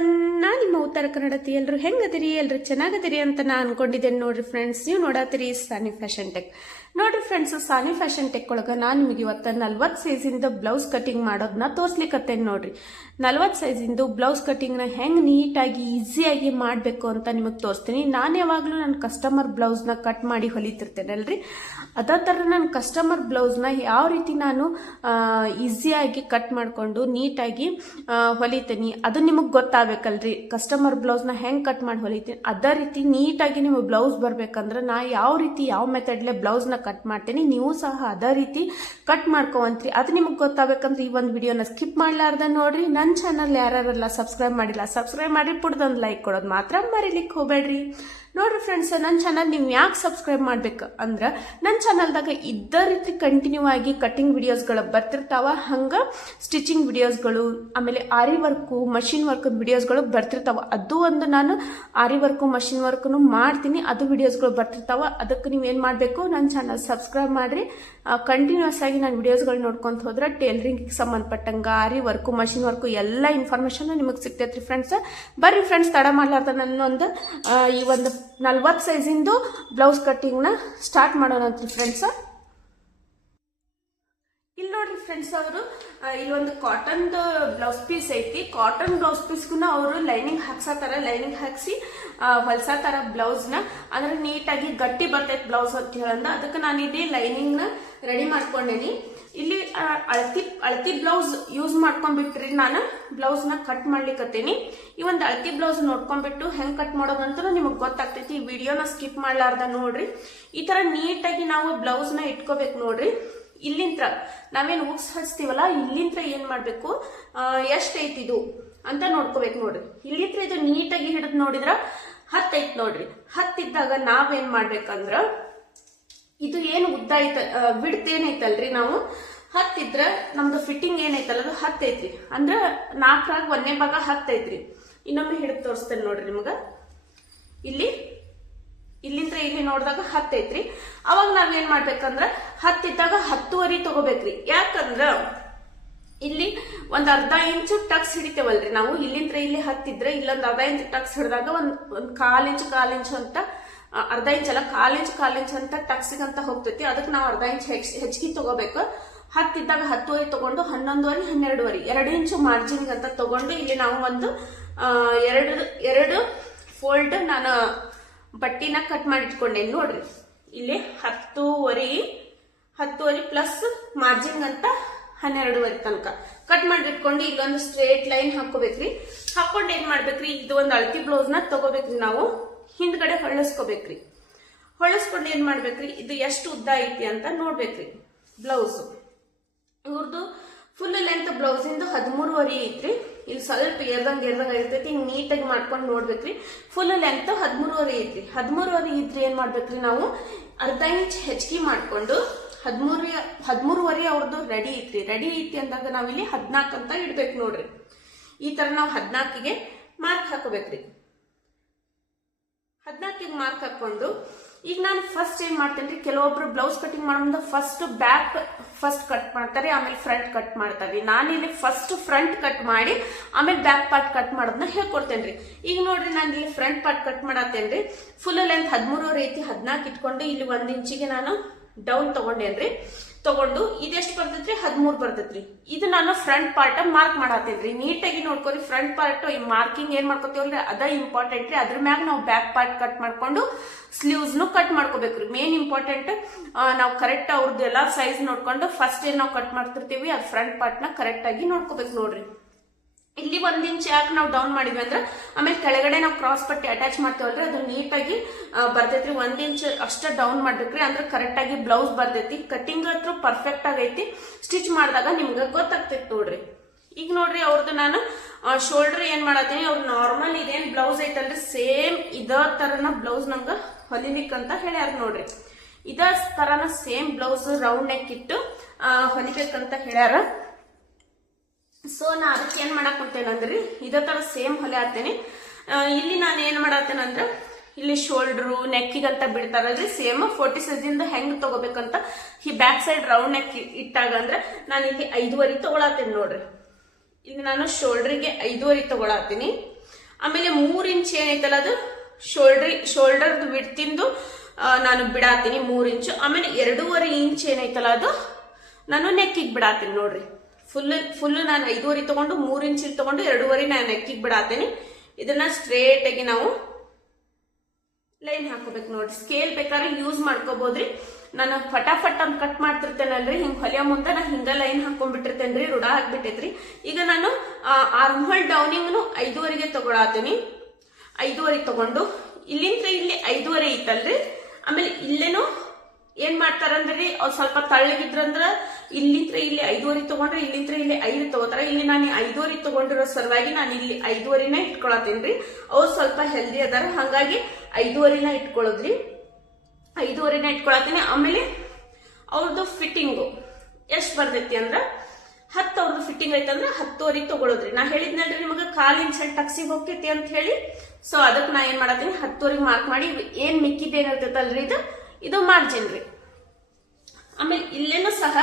Everyone, ನಿಮ್ಮ ಉತ್ತರ ಕನ್ನಡತಿ ಎಲ್ಲರೂ ಹೆಂಗದಿರಿ? ಎಲ್ಲರೂ ಚೆನ್ನಾಗದಿರಿ ಅಂತ ನಾನು ಅನ್ಕೊಂಡಿದ್ದೇನೆ. ನೋಡ್ರಿ ಫ್ರೆಂಡ್ಸ್, ನೀವು ನೋಡತ್ತೀರಿ ಸಾನಿ ಫ್ಯಾಷನ್ ಟೆಕ್. ನೋಡ್ರಿ ಫ್ರೆಂಡ್ಸ್, ಸಾನಿ ಫ್ಯಾಷನ್ ಟೆಕ್ ಒಳಗೆ ನಾನು ನಿಮಗೆ ಇವತ್ತು 40 ಸೈಜಿಂದ ಬ್ಲೌಸ್ ಕಟಿಂಗ್ ಮಾಡೋದನ್ನ ತೋರಿಸ್ಲಿಕ್ಕತ್ತೇನೆ. ನೋಡ್ರಿ, 40 ಸೈಜಿಂದು ಬ್ಲೌಸ್ ಕಟಿಂಗ್ನ ಹೆಂಗೆ ನೀಟಾಗಿ ಈಸಿಯಾಗಿ ಮಾಡಬೇಕು ಅಂತ ನಿಮಗೆ ತೋರಿಸ್ತೀನಿ. ನಾನು ಯಾವಾಗಲೂ ನನ್ನ ಕಸ್ಟಮರ್ ಬ್ಲೌಸ್ನ ಕಟ್ ಮಾಡಿ ಹೊಲಿತಿರ್ತೇನೆ ಅಲ್ರಿ, ಅದೇ ಥರ ನನ್ನ ಕಸ್ಟಮರ್ ಬ್ಲೌಸ್ನ ಯಾವ ರೀತಿ ನಾನು ಈಸಿಯಾಗಿ ಕಟ್ ಮಾಡಿಕೊಂಡು ನೀಟಾಗಿ ಹೊಲಿತೀನಿ ಅದು ನಿಮಗೆ ಗೊತ್ತಾಗಬೇಕಲ್ರಿ. ಕಸ್ಟಮರ್ ಬ್ಲೌಸ್ನ ಹೆಂಗೆ ಕಟ್ ಮಾಡಿ ಹೊಲಿತೀನಿ ಅದೇ ರೀತಿ ನೀಟಾಗಿ ನಿಮಗೆ ಬ್ಲೌಸ್ ಬರ್ಬೇಕಂದ್ರೆ ನಾ ಯಾವ ರೀತಿ ಯಾವ ಮೆಥಡ್ಲೆ ಬ್ಲೌಸ್ನ ಕಟ್ ಮಾಡ್ತೀನಿ, ನೀವು ಸಹ ಅದೇ ರೀತಿ ಕಟ್ ಮಾಡ್ಕೊಂತ್ರಿ. ಅದು ನಿಮಗೆ ಗೊತ್ತಾಗಬೇಕಂದ್ರೆ ಈ ಒಂದು ವಿಡಿಯೋನ ಸ್ಕಿಪ್ ಮಾಡ್ಲಾರ್ದ ನೋಡ್ರಿ. ನನ್ನ ಚಾನಲ್ ಯಾರ್ಯಾರೆಲ್ಲ ಸಬ್ಸ್ಕ್ರೈಬ್ ಮಾಡಿಲ್ಲ ಸಬ್ಸ್ಕ್ರೈಬ್ ಮಾಡಿ, ಪುಡ್ದೊಂದು ಲೈಕ್ ಕೊಡೋದು ಮಾತ್ರ ಮರಿಲಿಕ್ಕೆ ಹೋಗಬೇಡ್ರಿ. ನೋಡ್ರಿ ಫ್ರೆಂಡ್ಸ್, ನನ್ನ ಚಾನಲ್ ನೀವು ಯಾಕೆ ಸಬ್ಸ್ಕ್ರೈಬ್ ಮಾಡ್ಬೇಕು ಅಂದ್ರೆ ನನ್ನ ಚಾನಲ್ದಾಗ ಇದ್ದ ರೀತಿ ಕಂಟಿನ್ಯೂ ಆಗಿ ಕಟಿಂಗ್ ವಿಡಿಯೋಸ್ಗಳು ಬರ್ತಿರ್ತಾವ, ಹಂಗೆ ಸ್ಟಿಚಿಂಗ್ ವಿಡಿಯೋಸ್ಗಳು, ಆಮೇಲೆ ಆರಿ ವರ್ಕು ಮಷಿನ್ ವರ್ಕ್ ವಿಡಿಯೋಸ್ಗಳು ಬರ್ತಿರ್ತಾವ. ಅದು ಒಂದು ನಾನು ಆರಿ ವರ್ಕು ಮಷಿನ್ ವರ್ಕ್ನು ಮಾಡ್ತೀನಿ, ಅದು ವಿಡಿಯೋಸ್ಗಳು ಬರ್ತಿರ್ತಾವ. ಅದಕ್ಕೆ ನೀವೇನು ಮಾಡಬೇಕು, ನನ್ನ ಚಾನಲ್ ಸಬ್ಸ್ಕ್ರೈಬ್ ಮಾಡಿರಿ. ಕಂಟಿನ್ಯೂಸ್ ಆಗಿ ನಾನು ವಿಡಿಯೋಸ್ಗಳು ನೋಡ್ಕೊಂತ ಹೋದ್ರೆ ಟೇಲರಿಂಗಿಗೆ ಸಂಬಂಧಪಟ್ಟಂಗೆ ಆರಿ ವರ್ಕು ಮಷಿನ್ ವರ್ಕು ಎಲ್ಲ ಇನ್ಫಾರ್ಮೇಷನ್ ನಿಮಗೆ ಸಿಗ್ತೈತ್ರಿ ಫ್ರೆಂಡ್ಸ್. ಬರ್ರಿ ಫ್ರೆಂಡ್ಸ್, ತಡ ಮಾಡ್ಲಾರ್ದ ನನ್ನೊಂದು ಈ ಒಂದು 40 ಸೈಜಿಂದು ಬ್ಲೌಸ್ ಕಟ್ಟಿಂಗ್ನ ಸ್ಟಾರ್ಟ್ ಮಾಡೋಣಂತ್ರಿ ಫ್ರೆಂಡ್ಸ್. ಇಲ್ಲಿ ನೋಡ್ರಿ ಫ್ರೆಂಡ್ಸ್, ಅವರು ಇಲ್ಲೊಂದು ಕಾಟನ್ ಬ್ಲೌಸ್ ಪೀಸ್ ಐತಿ. ಕಾಟನ್ ಬ್ಲೌಸ್ ಪೀಸ್ಗೂ ಅವರು ಲೈನಿಂಗ್ ಹಾಕ್ಸತ್ತಾರ, ಲೈನಿಂಗ್ ಹಾಕ್ಸಿ ಹೊಲ್ಸತ್ತಾರ ಬ್ಲೌಸ್ನ. ಅಂದ್ರೆ ನೀಟಾಗಿ ಗಟ್ಟಿ ಬರ್ತೈತಿ ಬ್ಲೌಸ್ ಅಂತ ಹೇಳಂದ. ಅದಕ್ಕೆ ನಾನು ಇಲ್ಲಿ ಲೈನಿಂಗ್ನ ರೆಡಿ ಮಾಡ್ಕೊಂಡೇನಿ. ಇಲ್ಲಿ ಅಳತಿ ಬ್ಲೌಸ್ ಯೂಸ್ ಮಾಡ್ಕೊಂಡ್ಬಿಟ್ರಿ ನಾನು ಬ್ಲೌಸ್ನ ಕಟ್ ಮಾಡ್ಲಿಕ್ಕತ್ತೀನಿ. ಈ ಒಂದು ಅಳತಿ ಬ್ಲೌಸ್ ನೋಡ್ಕೊಂಡ್ಬಿಟ್ಟು ಹೆಂಗ್ ಕಟ್ ಮಾಡೋದಂತ ನಿಮಗೆ ಗೊತ್ತಾಗ್ತೈತಿ. ಈ ವಿಡಿಯೋನ ಸ್ಕಿಪ್ ಮಾಡ್ಲಾರ್ದ ನೋಡ್ರಿ. ಈ ತರ ನೀಟಾಗಿ ನಾವು ಬ್ಲೌಸ್ನ ಇಟ್ಕೋಬೇಕು ನೋಡ್ರಿ. ಇಲ್ಲಿಂತ್ರ ನಾವೇನು ಉಕ್ಸ್ ಹಚ್ತೀವಲ್ಲ, ಇಲ್ಲಿಂತ್ರ ಏನ್ ಮಾಡ್ಬೇಕು, ಎಷ್ಟೈತಿ ಇದು ಅಂತ ನೋಡ್ಕೋಬೇಕು ನೋಡ್ರಿ. ಇಲ್ಲಿಂತ್ರ ಇದು ನೀಟಾಗಿ ಹಿಡಿದು ನೋಡಿದ್ರ 10 ಐತಿ ನೋಡ್ರಿ. 10 ಇದ್ದಾಗ ನಾವೇನ್ ಮಾಡ್ಬೇಕಂದ್ರ ಇದು ಏನು ಉದ್ದ ಐತ ವಿಡ್ತ್ ಏನೈತಲ್ರಿ, ನಾವು 10 ಇದ್ರ ನಮ್ದು ಫಿಟ್ಟಿಂಗ್ ಏನೈತಲ್ಲ ಅದು 10 ಐತ್ರಿ. ಅಂದ್ರ 4 1/4 ಭಾಗ 10 ಐತ್ರಿ. ಇನ್ನೊಮ್ಮೆ ಹಿಡಿದು ತೋರಿಸ್ತೇನೆ ನೋಡ್ರಿ ನಿಮ್ಗ. ಇಲ್ಲಿಂದ ಇಲ್ಲಿ ನೋಡಿದಾಗ 10 ಐತ್ರಿ. ಅವಾಗ ನಾವೇನ್ ಮಾಡ್ಬೇಕಂದ್ರ 10 ಇದ್ದಾಗ 10.5 ತಗೋಬೇಕ್ರಿ. ಯಾಕಂದ್ರ ಇಲ್ಲಿ ಒಂದ್ ಅರ್ಧ ಇಂಚು ಟಕ್ಸ್ ಹಿಡಿತೇವಲ್ರಿ ನಾವು. ಇಲ್ಲಿಂದ ಇಲ್ಲಿ 10 ಇದ್ರೆ ಇಲ್ಲೊಂದ್ ಅರ್ಧ ಇಂಚು ಟಕ್ಸ್ ಹಿಡಿದಾಗ ಒಂದ್ ಕಾಲ್ ಇಂಚು ಅಂತ, ಅರ್ಧ ಇಂಚ್ ಅಲ್ಲ ಕಾಲ್ ಇಂಚ್ ಅಂತ ಟಕ್ಸಿಗಂತ ಹೋಗ್ತೈತಿ. ಅದಕ್ಕೆ ನಾವು ಅರ್ಧ ಇಂಚ್ ಹೆಚ್ಚಿಗೆ ತಗೋಬೇಕು. 10 ಇದ್ದಾಗ 10.5 ತಗೊಂಡು 11.5 12.5 2 ಇಂಚು ಮಾರ್ಜಿನ್ ಅಂತ ತಗೊಂಡು ಇಲ್ಲಿ ನಾವು ಒಂದು ಎರಡು ಫೋಲ್ಡ್ ನಾನು ಬಟ್ಟಿನ ಕಟ್ ಮಾಡಿ ಇಟ್ಕೊಂಡೇನಿ ನೋಡ್ರಿ. ಇಲ್ಲಿ 10.5 ಪ್ಲಸ್ ಮಾರ್ಜಿನ್ ಅಂತ 12.5 ತನಕ ಕಟ್ ಮಾಡಿ ಇಟ್ಕೊಂಡು ಇಲ್ಲೊಂದು ಸ್ಟ್ರೇಟ್ ಲೈನ್ ಹಾಕೋಬೇಕ್ರಿ. ಹಾಕೊಂಡು ಏನ್ ಮಾಡ್ಬೇಕ್ರಿ, ಇದು ಒಂದು ಅಳತಿ ಬ್ಲೌಸ್ ನ ತಗೋಬೇಕ್ರಿ. ನಾವು ಹಿಂದ್ಗಡೆ ಹೊಳಿಸ್ಕೋಬೇಕ್ರಿ. ಹೊಳಿಸ್ಕೊಂಡು ಏನ್ ಮಾಡ್ಬೇಕ್ರಿ, ಇದು ಎಷ್ಟು ಉದ್ದ ಐತಿ ಅಂತ ನೋಡ್ಬೇಕ್ರಿ. ಬ್ಲೌಸ್ ಇವ್ರದ್ದು ಫುಲ್ ಲೆಂತ್ ಬ್ಲೌಸ್ ಇಂದು 13.5 ಐತ್ರಿ. ಇಲ್ಲಿ ಸ್ವಲ್ಪ ಎರ್ದಂಗ್ ಇರ್ತೈತಿ, ಹಿಂಗ್ ನೀಟಾಗಿ ಮಾಡ್ಕೊಂಡು ನೋಡ್ಬೇಕ್ರಿ. ಫುಲ್ ಲೆಂತ್ 13.5 ಐತ್ರಿ. 13.5 ಇದ್ರೆ ಏನ್ ಮಾಡ್ಬೇಕ್ರಿ, ನಾವು ಅರ್ಧ ಇಂಚ್ ಹೆಚ್ಚಿಗೆ ಮಾಡ್ಕೊಂಡು 13.5 ಅವ್ರದ್ದು ರೆಡಿ ಐತಿ ಅಂದಾಗ ನಾವಿಲ್ಲಿ 14 ಅಂತ ಇಡ್ಬೇಕು ನೋಡ್ರಿ. ಈ ತರ ನಾವು 14ಗೆ ಮಾರ್ಕ್ ಹಾಕೋಬೇಕ್ರಿ. 14ಗೆ ಮಾರ್ಕ್ ಹಾಕೊಂಡು ಈಗ ನಾನು ಫಸ್ಟ್ ಏನ್ ಮಾಡ್ತೇನ್ರಿ, ಕೆಲವೊಬ್ರು ಬ್ಲೌಸ್ ಕಟಿಂಗ್ ಮಾಡೋ ಫಸ್ಟ್ ಬ್ಯಾಕ್ ಕಟ್ ಮಾಡ್ತಾರೆ, ಆಮೇಲೆ ಫ್ರಂಟ್ ಕಟ್ ಮಾಡ್ತಾರೆ. ನಾನಿಲ್ಲಿ ಫಸ್ಟ್ ಫ್ರಂಟ್ ಕಟ್ ಮಾಡಿ ಆಮೇಲೆ ಬ್ಯಾಕ್ ಪಾರ್ಟ್ ಕಟ್ ಮಾಡೋದನ್ನ ಹೇಳ್ಕೊಡ್ತೇನ್ರಿ. ಈಗ ನೋಡ್ರಿ, ನಾನು ಇಲ್ಲಿ ಫ್ರಂಟ್ ಪಾರ್ಟ್ ಕಟ್ ಮಾಡತ್ತೇನ್ರಿ. ಫುಲ್ ಲೆಂತ್ 13 ಐತಿ. 14 ಇಟ್ಕೊಂಡು ಇಲ್ಲಿ 1 ಇಂಚಿಗೆ ನಾನು ಡೌನ್ ತಗೊಂಡೇನ್ರಿ. ತಗೊಂಡು ಇದೆಷ್ಟು ಬರ್ತೈತ್ರಿ, 13 ಬರ್ತೈತ್ರಿ. ಇದು ನಾನು ಫ್ರಂಟ್ ಪಾರ್ಟ್ ಮಾರ್ಕ್ ಮಾಡತ್ತೇನ್ರಿ. ನೀಟಾಗಿ ನೋಡ್ಕೊರಿ. ಫ್ರಂಟ್ ಪಾರ್ಟ್ ಈ ಮಾರ್ಕಿಂಗ್ ಏನ್ ಮಾಡ್ಕೋತೀವಲ್ರಿ ಅದ ಇಂಪಾರ್ಟೆಂಟ್ ರೀ. ಅದ್ರ ಮ್ಯಾಗ ನಾವು ಬ್ಯಾಕ್ ಪಾರ್ಟ್ ಕಟ್ ಮಾಡ್ಕೊಂಡು ಸ್ಲೀವ್ಸ್ ನು ಕಟ್ ಮಾಡ್ಕೋಬೇಕ್ರಿ. ಮೇನ್ ಇಂಪಾರ್ಟೆಂಟ್ ನಾವು ಕರೆಕ್ಟ್ ಅವ್ರದ್ದು ಎಲ್ಲಾ ಸೈಜ್ ನೋಡ್ಕೊಂಡು ಫಸ್ಟ್ ಏನ್ ನಾವು ಕಟ್ ಮಾಡ್ತಿರ್ತೀವಿ ಅದ್ ಫ್ರಂಟ್ ಪಾರ್ಟ್ ನ ಕರೆಕ್ಟ್ ಆಗಿ ನೋಡ್ಕೋಬೇಕು ನೋಡ್ರಿ. ಇಲ್ಲಿ 1 ಇಂಚ್ ಯಾಕೆ ನಾವು ಡೌನ್ ಮಾಡಿದ್ವಿ ಅಂದ್ರೆ ಆಮೇಲೆ ಕೆಳಗಡೆ ನಾವು ಕ್ರಾಸ್ ಪಟ್ಟಿ ಅಟ್ಯಾಚ್ ಮಾಡ್ತೇವಲ್ರಿ, ಅದು ನೀಟಾಗಿ ಬರ್ತೈತ್ರಿ. 1 ಇಂಚ್ ಅಷ್ಟ ಡೌನ್ ಮಾಡ್ಬೇಕ್ರಿ, ಅಂದ್ರೆ ಕರೆಕ್ಟ್ ಆಗಿ ಬ್ಲೌಸ್ ಬರ್ತೈತಿ. ಕಟಿಂಗ್ ಹತ್ರ ಪರ್ಫೆಕ್ಟ್ ಆಗೈತಿ. ಸ್ಟಿಚ್ ಮಾಡಿದಾಗ ನಿಮ್ಗೆ ಗೊತ್ತಾಗ್ತೈತಿ ನೋಡ್ರಿ. ಈಗ ನೋಡ್ರಿ, ಅವ್ರದ್ದು ನಾನು ಶೋಲ್ಡರ್ ಏನ್ ಮಾಡತ್ತೀನಿ, ಅವ್ರು ನಾರ್ಮಲ್ ಇದೇನ್ ಬ್ಲೌಸ್ ಐತಲ್ರಿ ಸೇಮ್ ಇದೇ ತರನ ಬ್ಲೌಸ್ ನಂಗ ಹೊಲಿಲಿಕ್ಕಂತ ಹೇಳ್ಯಾರ ನೋಡ್ರಿ. ಇದೇ ತರನ ಸೇಮ್ ಬ್ಲೌಸ್ ರೌಂಡ್ ನೆಕ್ ಇಟ್ಟು ಹೊಲಿಬೇಕಂತ ಹೇಳ್ಯಾರ. ಸೊ ನಾ ಅದಕ್ಕೆ ಏನ್ ಮಾಡಕ್ ಕೊಡ್ತೇನಂದ್ರಿ, ಇದೇ ತರ ಸೇಮ್ ಹೊಲೆ ಹಾಕ್ತೇನೆ. ಇಲ್ಲಿ ನಾನು ಏನ್ ಮಾಡತ್ತೇನಂದ್ರ ಇಲ್ಲಿ ಶೋಲ್ಡರು ನೆಕ್ಕಿಗಂತ ಬಿಡ್ತಾರಲ್ರಿ, ಸೇಮ್ 40 ಸೈಜಿಂದ ಹೆಂಗ್ ತಗೋಬೇಕಂತ ಈ ಬ್ಯಾಕ್ ಸೈಡ್ ರೌಂಡ್ ನೆಕ್ ಇಟ್ಟಾಗ ಅಂದ್ರೆ ನಾನು ಇಲ್ಲಿ 5.5 ತಗೊಳತ್ತೇನೆ ನೋಡ್ರಿ. ಇಲ್ಲಿ ನಾನು ಶೋಲ್ಡರ್ಗೆ 5.5 ತಗೊಳತ್ತೀನಿ. ಆಮೇಲೆ 3 ಇಂಚ್ ಏನೈತಲ್ಲ ಅದು ಶೋಲ್ಡರ್ದು ಬಿಡ್ತಿಂದು ನಾನು ಬಿಡಾತೀನಿ 3 ಇಂಚು. ಆಮೇಲೆ 2.5 ಇಂಚ್ ಏನೈತಲ್ಲ ಅದು ನಾನು ನೆಕ್ಕಿಗೆ ಬಿಡಾತೀನಿ ನೋಡ್ರಿ. ಫುಲ್ ನಾನು 5.5 ತಗೊಂಡು 3 ಇಂಚ್ ತಗೊಂಡು 2.5 ನಾನು ನೆಕ್ಕಿಗೆ ಬಿಡಾತೀನಿ. ಇದನ್ನ ಸ್ಟ್ರೇಟ್ ಆಗಿ ನಾವು ಲೈನ್ ಹಾಕೋಬೇಕು ನೋಡ್ರಿ. ಸ್ಕೇಲ್ ಬೇಕಾದ್ರೆ ಯೂಸ್ ಮಾಡ್ಕೋಬಹುದ್ರಿ. ನಾನು ಫಟಾಫಟ್ ಅಂತ ಕಟ್ ಮಾಡ್ತಿರ್ತೇನಲ್ರಿ, ಹಿಂಗ್ ಹೊಲಿಯೋ ಮುಂದೆ ನಾ ಹಿಂಗ ಲೈನ್ ಹಾಕೊಂಡ್ಬಿಟ್ಟಿರ್ತೇನ್ರಿ, ರೂಢ ಹಾಕ್ಬಿಟ್ಟೈತ್ರಿ. ಈಗ ನಾನು ಆರ್ಮ್ ಹೋಲ್ ಡೌನಿಂಗ್ನು 5.5ಗೆ ತಗೊಳತೀನಿ. 5.5 ತಗೊಂಡು ಇಲ್ಲಿಂದ ಇಲ್ಲಿ 5.5 ಐತಲ್ರಿ, ಆಮೇಲೆ ಇಲ್ಲೇನು ಏನ್ ಮಾಡ್ತಾರಂದ್ರಿ, ಅವ್ರು ಸ್ವಲ್ಪ ತಳ್ಳಗಿದ್ರಂದ್ರ ಇಲ್ಲಿಂದ ಇಲ್ಲಿ 5.5 ತಗೊಂಡ್ರೆ ಇಲ್ಲಿಂದ ಇಲ್ಲಿ 5 ತಗೋತಾರ. ಇಲ್ಲಿ ನಾನು 5.5 ತಗೊಂಡಿರೋ ಸಲುವಾಗಿ ನಾನು ಇಲ್ಲಿ 5.5ನ ಇಟ್ಕೊಳತೇನ್ರಿ. ಅವ್ರು ಸ್ವಲ್ಪ ಹೆಲ್ದಿ ಅದಾರ, ಹಂಗಾಗಿ 5.5ನ ಇಟ್ಕೊಳ್ಳೋದ್ರಿ. 5.5ನ ಇಟ್ಕೊಳತೀನಿ. ಆಮೇಲೆ ಅವ್ರದ್ದು ಫಿಟ್ಟಿಂಗು ಎಷ್ಟು ಬರ್ತೈತಿ ಅಂದ್ರ 10 ಅವ್ರದ್ದು ಫಿಟ್ಟಿಂಗ್ ಐತಂದ್ರ 10.5 ತಗೊಳೋದ್ರಿ. ನಾ ಹೇಳಿದ್ನಲ್ರಿ ನಿಮಗ 1/4 ಇಂಚ್ ಟಕ್ಸಿಗೆ ಹೋಗ್ತೈತಿ ಅಂತ ಹೇಳಿ. ಸೊ ಅದಕ್ಕೆ ನಾ ಏನ್ ಮಾಡತ್ತೀನಿ 10.5 ಮಾರ್ಕ್ ಮಾಡಿ ಏನ್ ಮಿಕ್ಕಿದ್ ಏನಿರ್ತೈತಲ್ರಿ ಇದು ಮಾರ್ಜಿನ್ ರೀ. ಆಮೇಲೆ ಇಲ್ಲೇನು ಸಹ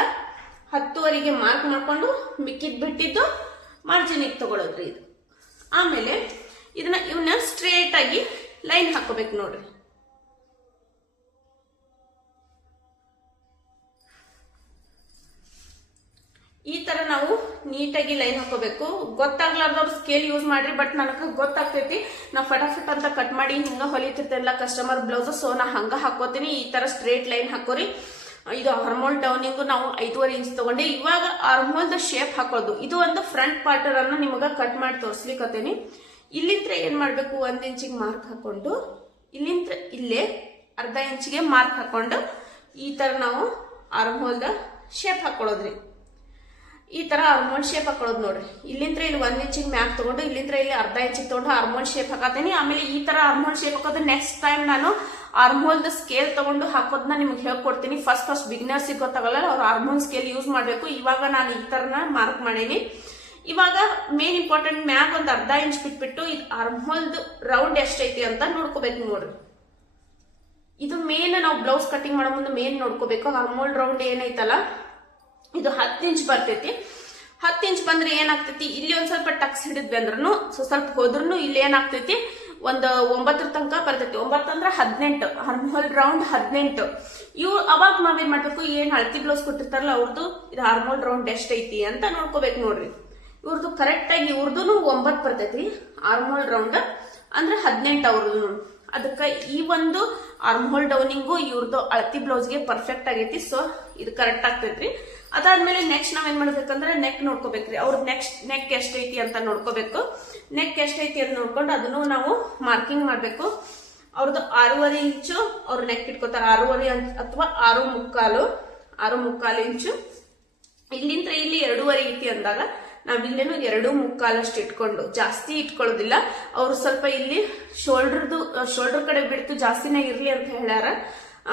10.5ಗೆ ಮಾರ್ಕ್ ಮಾಡ್ಕೊಂಡು ಮಿಕ್ಕಿದ್ ಬಿಟ್ಟಿದ್ದು ಮಾರ್ಜಿನ್ ತಗೊಳೋದ್ರಿ ಇದು. ಆಮೇಲೆ ಇವನ್ನ ಸ್ಟ್ರೇಟ್ ಆಗಿ ಲೈನ್ ಹಾಕೋಬೇಕು ನೋಡ್ರಿ. ಈ ತರ ನಾವು ನೀಟಾಗಿ ಲೈನ್ ಹಾಕೋಬೇಕು. ಗೊತ್ತಾಗ್ಲಾರ್ದವ್ರು ಸ್ಕೇಲ್ ಯೂಸ್ ಮಾಡ್ರಿ, ಬಟ್ ನನಗೆ ಗೊತ್ತಾಗ್ತೈತಿ. ನಾ ಫಟಾಫಟ್ ಅಂತ ಕಟ್ ಮಾಡಿ ಹಿಂಗ ಹೊಲಿತಿರ್ತೇನಲ್ಲ ಕಸ್ಟಮರ್ ಬ್ಲೌಸ್, ಸೊ ನಾ ಹಂಗ ಹಾಕೋತೀನಿ. ಈ ತರ ಸ್ಟ್ರೇಟ್ ಲೈನ್ ಹಾಕೋರಿ. ಇದು ಆರ್ಮೋಲ್ ಡೌನಿಂಗ್ ನಾವು 5.5 ಇಂಚ್ ತಗೊಂಡೆ. ಇವಾಗ ಆರ್ಮೋಲ್ ಶೇಪ್ ಹಾಕೋದು. ಇದು ಒಂದು ಫ್ರಂಟ್ ಪಾರ್ಟರ್ ಅನ್ನು ನಿಮಗ ಕಟ್ ಮಾಡಿ ತೋರ್ಸ್ಲಿಕ್ಕತ್ತೇನಿ. ಇಲ್ಲಿಂದ ಏನ್ ಮಾಡ್ಬೇಕು, 1 ಇಂಚಿಗೆ ಮಾರ್ಕ್ ಹಾಕೊಂಡು ಇಲ್ಲಿಂದ ಇಲ್ಲೇ 1/2 ಇಂಚಿಗೆ ಮಾರ್ಕ್ ಹಾಕೊಂಡು ಈ ತರ ನಾವು ಆರ್ಮೋಲ್ ಶೇಪ್ ಹಾಕೊಳ್ಳೋದ್ರಿ. ಈ ತರ ಆರ್ಮೋಲ್ ಶೇಪ್ ಹಾಕೊಳ್ಳೋದು ನೋಡ್ರಿ. ಇಲ್ಲಿಂದ ಇಲ್ಲಿ 1 ಇಂಚಿಗೆ ಮ್ಯಾಕ್ ತಗೊಂಡು ಇಲ್ಲಿಂದ ಇಲ್ಲಿ 1/2 ಇಂಚಿಗೆ ತಗೊಂಡು ಆರ್ಮೋಲ್ ಶೇಪ್ ಹಾಕತೀನಿ. ಆಮೇಲೆ ಈ ತರ ಆರ್ಮೋಲ್ ಶೇಪ್ ಹಾಕೋದು ನೆಕ್ಸ್ಟ್ ಟೈಮ್ ನಾನು ಆರ್ಮೋಲ್ ಸ್ಕೇಲ್ ತಗೊಂಡು ಹಾಕೋದನ್ನ ನಿಮ್ಗೆ ಹೇಳ್ಕೊಡ್ತೀನಿ. ಫಸ್ಟ್ ಬಿಗಿನರ್ಸ್ ಗೊತ್ತಾಗಲ್ಲ, ಅವ್ರು ಆರ್ಮೋಲ್ ಸ್ಕೇಲ್ ಯೂಸ್ ಮಾಡ್ಬೇಕು. ಇವಾಗ ನಾನು ಈ ತರನ ಮಾರ್ಕ್ ಮಾಡೀನಿ. ಇವಾಗ ಮೇನ್ ಇಂಪಾರ್ಟೆಂಟ್ ಮ್ಯಾಗ್ ಒಂದು 1/2 ಇಂಚ್ ಬಿಟ್ಬಿಟ್ಟು ಇದು ಆರ್ಮೋಲ್ ರೌಂಡ್ ಎಷ್ಟೈತಿ ಅಂತ ನೋಡ್ಕೋಬೇಕು ನೋಡ್ರಿ. ಇದು ಮೇನ್ ನಾವು ಬ್ಲೌಸ್ ಕಟಿಂಗ್ ಮಾಡೋ ಮುಂದೆ ಮೇನ್ ನೋಡ್ಕೋಬೇಕು. ಆರ್ಮೋಲ್ ರೌಂಡ್ ಏನೈತಲ್ಲ ಇದು 10 ಇಂಚ್ ಬರ್ತೈತಿ. 10 ಇಂಚ್ ಬಂದ್ರೆ ಏನಾಗ್ತೈತಿ, ಇಲ್ಲಿ ಒಂದ್ ಸ್ವಲ್ಪ ಟಕ್ಸ್ ಹಿಡಿದ್ವಿ ಅಂದ್ರೂ ಸ್ವಲ್ಪ ಹೋದ್ರೂ ಇಲ್ಲಿ ಏನಾಗ್ತೈತಿ, ಒಂದು 9 ತನಕ ಬರ್ತೈತಿ. 9 ಅಂದ್ರೆ 18, ಆರ್ಮೋಲ್ ರೌಂಡ್ 18. ಇವು ಅವಾಗ ನಾವೇನ್ ಮಾಡ್ಬೇಕು, ಏನ್ ಹಳತಿ ಬ್ಲೌಸ್ ಕೊಟ್ಟಿರ್ತಾರಲ್ಲ ಅವ್ರದ್ದು ಇದು ಆರ್ಮೋಲ್ ರೌಂಡ್ ಎಷ್ಟೈತಿ ಅಂತ ನೋಡ್ಕೋಬೇಕು ನೋಡ್ರಿ. ಇವ್ರದ್ದು ಕರೆಕ್ಟ್ ಆಗಿ ಇವ್ರದ್ದು 9 ಬರ್ತೈತಿ ಆರ್ಮೋಲ್ ರೌಂಡ್, ಅಂದ್ರೆ 18 ಅವ್ರದ್ದು. ಅದಕ್ಕೆ ಈ ಒಂದು ಆರ್ಮೋಲ್ ಡೌನಿಂಗು ಇವ್ರದ್ದು ಅಳತಿ ಬ್ಲೌಸ್ಗೆ ಪರ್ಫೆಕ್ಟ್ ಆಗೈತಿ. ಸೊ ಇದು ಕರೆಕ್ಟ್ ಆಗ್ತೈತ್ರಿ. ಅದಾದ್ಮೇಲೆ ನೆಕ್ಸ್ಟ್ ನಾವೇನ್ ಮಾಡ್ಬೇಕಂದ್ರೆ ನೆಕ್ ನೋಡ್ಕೋಬೇಕ್ರಿ. ಅವ್ರದ್ದು ನೆಕ್ ಎಷ್ಟೈತಿ ಅಂತ ನೋಡ್ಕೋಬೇಕು. ನೆಕ್ ಎಷ್ಟೈತಿ ಅಂತ ನೋಡ್ಕೊಂಡು ಅದನ್ನು ನಾವು ಮಾರ್ಕಿಂಗ್ ಮಾಡ್ಬೇಕು. ಅವ್ರದ್ದು 6.5 ಇಂಚು ಅವ್ರು ನೆಕ್ ಇಟ್ಕೋತಾರ. 6.5 ಅಥವಾ 6.75 ಇಂಚು. ಇಲ್ಲಿಂದ ಇಲ್ಲಿ 2.5 ಐತಿ ಅಂದಾಗ ನಾವಿಲ್ಲೇನು 2.75 ಇಟ್ಕೊಂಡು ಜಾಸ್ತಿ ಇಟ್ಕೊಳ್ಳೋದಿಲ್ಲ. ಅವ್ರು ಸ್ವಲ್ಪ ಇಲ್ಲಿ ಶೋಲ್ಡರ್ ಕಡೆ ಬಿಡ್ತು ಜಾಸ್ತಿನೇ ಇರ್ಲಿ ಅಂತ ಹೇಳ್ಯಾರ.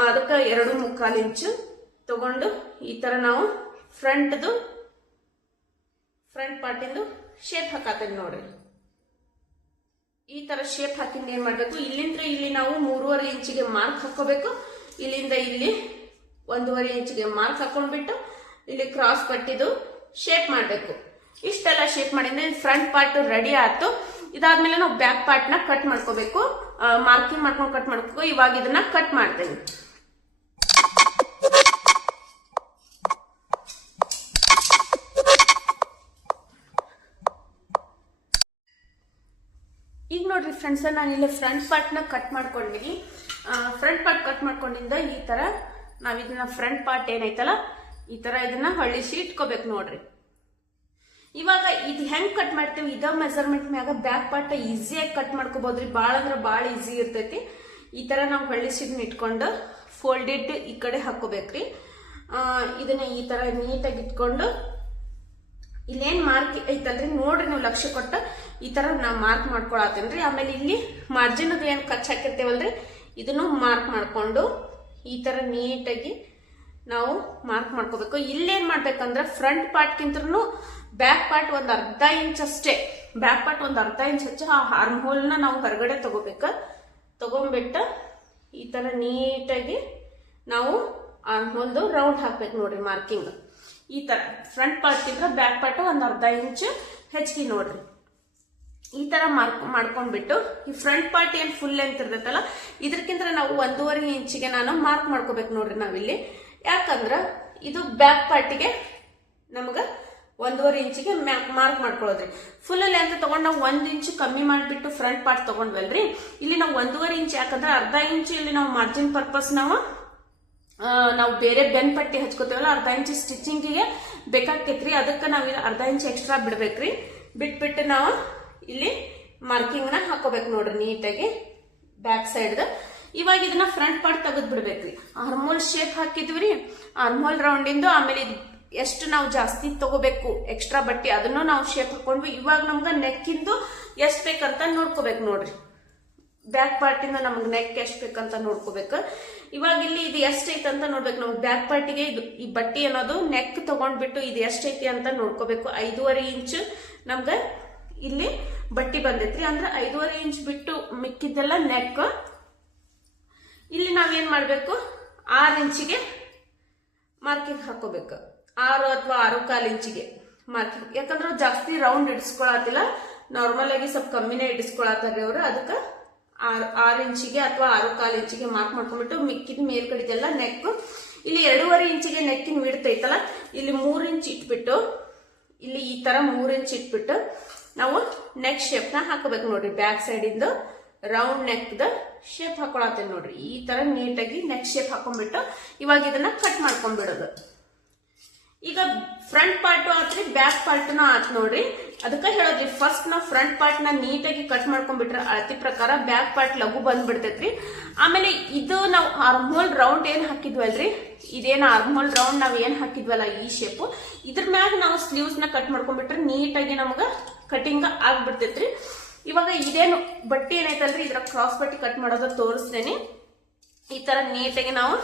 ಅದಕ್ಕೆ 2.75 ಇಂಚು ತಗೊಂಡು ಈ ತರ ನಾವು ಫ್ರಂಟ್ ಪಾರ್ಟಿಂದು ಶೇಪ್ ಹಾಕತ್ತೇನೆ ನೋಡ್ರಿ. ಈ ತರ ಶೇಪ್ ಹಾಕಿಂದ ಏನ್ ಮಾಡ್ಬೇಕು, ಇಲ್ಲಿಂದ ಇಲ್ಲಿ ನಾವು 3.5 ಇಂಚಿಗೆ ಮಾರ್ಕ್ ಹಾಕೋಬೇಕು. ಇಲ್ಲಿಂದ ಇಲ್ಲಿ 1.5 ಇಂಚಿಗೆ ಮಾರ್ಕ್ ಹಾಕೊಂಡ್ಬಿಟ್ಟು ಇಲ್ಲಿ ಕ್ರಾಸ್ ಪಟ್ಟಿದು ಶೇಪ್ ಮಾಡ್ಬೇಕು. ಇಷ್ಟೆಲ್ಲ ಶೇಪ್ ಮಾಡಿದ್ರೆ ಫ್ರಂಟ್ ಪಾರ್ಟ್ ರೆಡಿ ಆಯ್ತು. ಇದಾದ್ಮೇಲೆ ನಾವು ಬ್ಯಾಕ್ ಪಾರ್ಟ್ ನ ಕಟ್ ಮಾಡ್ಕೋಬೇಕು. ಮಾರ್ಕಿಂಗ್ ಮಾಡ್ಕೊಂಡು ಕಟ್ ಮಾಡ್ಕೋ. ಇವಾಗ ಇದನ್ನ ಕಟ್ ಮಾಡ್ತೇನೆ. ಈಗ ನೋಡ್ರಿ ಫ್ರೆಂಡ್ಸ್, ನಾನು ಇಲ್ಲಿ ಫ್ರಂಟ್ ಪಾರ್ಟ್ ನ ಕಟ್ ಮಾಡ್ಕೊಂಡಿನಿ. ಫ್ರಂಟ್ ಪಾರ್ಟ್ ಕಟ್ ಮಾಡ್ಕೊಂಡಿಂದ ಈ ತರ ನಾವ್ ಇದನ್ನ ಫ್ರಂಟ್ ಪಾರ್ಟ್ ಏನೈತಲ್ಲ ಈ ತರ ಇದನ್ನ ಹೊಳಿಸಿ ಇಟ್ಕೋಬೇಕು ನೋಡ್ರಿ. ಇವಾಗ ಇದು ಹೆಂಗ್ ಕಟ್ ಮಾಡ್ತೀವಿ, ಇದ ಮೆಜರ್ಮೆಂಟ್ ಮ್ಯಾಗ ಬ್ಯಾಕ್ ಪಾರ್ಟ್ ಈಸಿಯಾಗಿ ಕಟ್ ಮಾಡ್ಕೋಬಹುದ್ರಿ. ಬಾಳ ಅಂದ್ರೆ ಬಾಳ ಈಸಿ ಇರ್ತೈತಿ. ಈ ತರ ನಾವು ಹೊಳಿಸಿದ್ನ ಇಟ್ಕೊಂಡು ಫೋಲ್ಡೆಡ್ ಈ ಕಡೆ ಹಾಕೋಬೇಕ್ರಿ. ಇದನ್ನ ಈ ತರ ನೀಟಾಗಿ ಇಟ್ಕೊಂಡು ಇಲ್ಲೇನ್ ಮಾರ್ಕ್ ಐತಲ್ರಿ ನೋಡ್ರಿ, ನೀವು ಲಕ್ಷ್ಯ ಕೊಟ್ಟ ಈ ತರ ನಾ ಮಾರ್ಕ್ ಮಾಡ್ಕೊಳತ್ತೇನ್ರಿ. ಆಮೇಲೆ ಇಲ್ಲಿ ಮಾರ್ಜಿನ್ ಏನ್ ಕಚ್ ಹಾಕಿರ್ತೇವಲ್ರಿ ಇದನ್ನು ಮಾರ್ಕ್ ಮಾಡ್ಕೊಂಡು ಈ ತರ ನೀಟಾಗಿ ನಾವು ಮಾರ್ಕ್ ಮಾಡ್ಕೋಬೇಕು. ಇಲ್ಲೇನ್ ಮಾಡ್ಬೇಕಂದ್ರೆ ಫ್ರಂಟ್ ಪಾರ್ಟ್ ಕಿಂತೂ ಬ್ಯಾಕ್ ಪಾರ್ಟ್ 1/2 ಇಂಚ್ ಅಷ್ಟೇ. ಬ್ಯಾಕ್ ಪಾರ್ಟ್ 1/2 ಇಂಚ್ ಹಚ್ಚಿ ಆ ಆರ್ಮ್ ಹೋಲ್ ನ ನಾವು ಹೊರಗಡೆ ತಗೊಂಡ್ಬಿಟ್ಟು ಈ ತರ ನೀಟಾಗಿ ನಾವು ಆರ್ಮ್ ಹೋಲ್ದು ರೌಂಡ್ ಹಾಕ್ಬೇಕು ನೋಡ್ರಿ. ಮಾರ್ಕಿಂಗ್ ಈ ತರ ಫ್ರಂಟ್ ಪಾರ್ಟ್ ಇದ್ರೆ ಬ್ಯಾಕ್ ಪಾರ್ಟ್ 1/2 ಇಂಚ್ ಹೆಚ್ಚಿಗೆ ನೋಡ್ರಿ. ಈ ತರ ಮಾಡ್ಕೊಂಡ್ಬಿಟ್ಟು ಈ ಫ್ರಂಟ್ ಪಾರ್ಟ್ ಏನ್ ಫುಲ್ ಲೆಂತ್ ಇರ್ತೈತಲ್ಲ ಇದಕ್ಕಿಂತ ನಾವು 1.5 ಇಂಚಿಗೆ ನಾನು ಮಾರ್ಕ್ ಮಾಡ್ಕೋಬೇಕು ನೋಡ್ರಿ ನಾವಿಲ್ಲಿ. ಯಾಕಂದ್ರ ಇದು ಬ್ಯಾಕ್ ಪಾರ್ಟಿಗೆ ನಮ್ಗ 1.5 ಇಂಚಿಗೆ ಮಾರ್ಕ್ ಮಾಡ್ಕೊಳ್ಳೋದ್ರಿ. ಫುಲ್ ಲೆಂತ್ ತಗೊಂಡ್ ನಾವು 1 ಇಂಚ್ ಕಮ್ಮಿ ಮಾಡ್ಬಿಟ್ಟು ಫ್ರಂಟ್ ಪಾರ್ಟ್ ತಗೊಂಡ್ವಲ್ರಿ, ಇಲ್ಲಿ ನಾವು 1.5 ಇಂಚ್ ಯಾಕಂದ್ರೆ ಅರ್ಧ ಇಂಚ್ ಇಲ್ಲಿ ನಾವು ಮಾರ್ಜಿನ್ ಪರ್ಪಸ್ ನಾವು ಬೇರೆ ಬೆನ್ ಪಟ್ಟಿ ಹಚ್ಕೋತೇವಲ್ಲ, ಅರ್ಧ ಇಂಚ್ ಸ್ಟಿಚಿಂಗಿಗೆ ಬೇಕಾಗ್ತೈತ್ರಿ. ಅದಕ್ಕೆ ನಾವು ಇಲ್ಲಿ ಅರ್ಧ ಇಂಚ್ ಎಕ್ಸ್ಟ್ರಾ ಬಿಡ್ಬೇಕ್ರಿ. ಬಿಟ್ಬಿಟ್ಟು ನಾವು ಇಲ್ಲಿ ಮಾರ್ಕಿಂಗ್ ನ ಹಾಕೋಬೇಕು ನೋಡ್ರಿ ನೀಟಾಗಿ ಬ್ಯಾಕ್ ಸೈಡ್. ಇವಾಗ ಇದನ್ನ ಫ್ರಂಟ್ ಪಾರ್ಟ್ ತೆಗೆದ್ ಬಿಡ್ಬೇಕ್ರಿ. ಆರ್ಮೋಲ್ ಶೇಪ್ ಹಾಕಿದ್ವಿ, ಆರ್ಮೋಲ್ ರೌಂಡ್ ಇಂದು ಆಮೇಲೆ ಎಷ್ಟು ನಾವು ಜಾಸ್ತಿ ತಗೋಬೇಕು ಎಕ್ಸ್ಟ್ರಾ ಬಟ್ಟೆ ಅದನ್ನು ನಾವು ಶೇಪ್ ಹಾಕೊಂಡ್ವಿ. ಇವಾಗ ನಮ್ಗ ನೆಕ್ ಇಂದು ಎಷ್ಟ್ ಬೇಕಂತ ನೋಡ್ಕೋಬೇಕು ನೋಡ್ರಿ. ಬ್ಯಾಕ್ ಪಾರ್ಟ್ ಇಂದ ನಮ್ಗೆ ನೆಕ್ ಎಷ್ಟ್ ಬೇಕಂತ ನೋಡ್ಕೋಬೇಕು. ಇವಾಗ ಇಲ್ಲಿ ಇದು ಎಷ್ಟ್ ಐತಿ ಅಂತ ನೋಡ್ಬೇಕು. ನಮ್ಗೆ ಬ್ಯಾಕ್ ಪಾರ್ಟಿಗೆ ಇದು ಈ ಬಟ್ಟೆ ಅನ್ನೋದು ನೆಕ್ ತಗೊಂಡ್ಬಿಟ್ಟು ಇದು ಎಷ್ಟ್ ಐತಿ ಅಂತ ನೋಡ್ಕೋಬೇಕು. 5.5 ಇಂಚ್ ನಮ್ಗ ಇಲ್ಲಿ ಬಟ್ಟಿ ಬಂದೈತ್ರಿ. ಅಂದ್ರೆ 5.5 ಇಂಚ್ ಬಿಟ್ಟು ಮಿಕ್ಕಿದ್ದೆಲ್ಲ ನೆಕ್. ಇಲ್ಲಿ ನಾವೇನ್ ಮಾಡ್ಬೇಕು, 6 ಇಂಚಿಗೆ ಮಾರ್ಕಿಂಗ್ ಹಾಕೋಬೇಕು. 6 ಅಥವಾ 6.25 ಇಂಚಿಗೆ ಮಾರ್ಕಿಂಗ್. ಯಾಕಂದ್ರೆ ಜಾಸ್ತಿ ರೌಂಡ್ ಇಡಿಸ್ಕೊಳತಿಲ್ಲ, ನಾರ್ಮಲ್ ಆಗಿ ಸ್ವಲ್ಪ ಕಮ್ಮಿನೇ ಇಡಿಸ್ಕೊಳತಾರ್ರಿ ಅವ್ರು. ಅದಕ್ಕೆ 6 ಇಂಚಿಗೆ ಅಥವಾ 6.25 ಇಂಚಿಗೆ ಮಾರ್ಕ್ ಮಾಡ್ಕೊಂಡ್ಬಿಟ್ಟು ಮಿಕ್ಕಿದ ಮೇಲ್ಗಡೆದೆಲ್ಲ ನೆಕ್. ಇಲ್ಲಿ 2.5 ಇಂಚಿಗೆ ನೆಕ್ಕಿನ ವಿಡ್ತ್ ಐತಲ್ಲ, ಇಲ್ಲಿ 3 ಇಂಚ್ ಇಟ್ಬಿಟ್ಟು ಇಲ್ಲಿ ಈ ತರ 3 ಇಂಚ್ ಇಟ್ಬಿಟ್ಟು ನಾವು ನೆಕ್ ಶೇಪ್ ನ ಹಾಕೋಬೇಕು ನೋಡ್ರಿ. ಬ್ಯಾಕ್ ಸೈಡ್ ಇಂದ ರೌಂಡ್ ನೆಕ್ ದ ಶೇಪ್ ಹಾಕೊಳತ್ತೇನೆ ನೋಡ್ರಿ. ಈ ತರ ನೀಟಾಗಿ ನೆಕ್ ಶೇಪ್ ಹಾಕೊಂಡ್ಬಿಟ್ಟು ಇವಾಗ ಇದನ್ನ ಕಟ್ ಮಾಡ್ಕೊಂಡ್ಬಿಡೋದು. ಈಗ ಫ್ರಂಟ್ ಪಾರ್ಟ್ ಆತ್ರಿ, ಬ್ಯಾಕ್ ಪಾರ್ಟ್ ಆತ್ ನೋಡ್ರಿ. ಅದಕ್ಕೆ ಹೇಳೋದ್ರಿ, ಫಸ್ಟ್ ನಾವು ಫ್ರಂಟ್ ಪಾರ್ಟ್ ನ ನೀಟಾಗಿ ಕಟ್ ಮಾಡ್ಕೊಂಡ್ಬಿಟ್ರೆ ಅಳತಿ ಪ್ರಕಾರ ಬ್ಯಾಕ್ ಪಾರ್ಟ್ ಲಘು ಬಂದ್ಬಿಡ್ತೈತ್ರಿ. ಆಮೇಲೆ ಇದು ನಾವು ಆರ್ಮೋಲ್ ರೌಂಡ್ ಏನ್ ಹಾಕಿದ್ವಲ್ರಿ, ಇದೇನ್ ಆರ್ಮೋಲ್ ರೌಂಡ್ ನಾವ್ ಏನ್ ಹಾಕಿದ್ವಲ್ಲ ಈ ಶೇಪ್, ಇದ್ರ ಮ್ಯಾಗ ನಾವು ಸ್ಲೀವ್ಸ್ ನ ಕಟ್ ಮಾಡ್ಕೊಂಡ್ಬಿಟ್ರೆ ನೀಟಾಗಿ ನಮಗ ಕಟಿಂಗ್ ಆಗ್ಬಿಡ್ತೈತ್ರಿ. ಇವಾಗ ಇದೇನು ಬಟ್ಟೆ ಏನೈತಲ್ರಿ, ಇದ್ರ ಕ್ರಾಸ್ ಬಟ್ಟೆ ಕಟ್ ಮಾಡೋದ ತೋರಿಸ್ತೇನೆ. ಈ ತರ ನೀಟಾಗಿ ನಾವು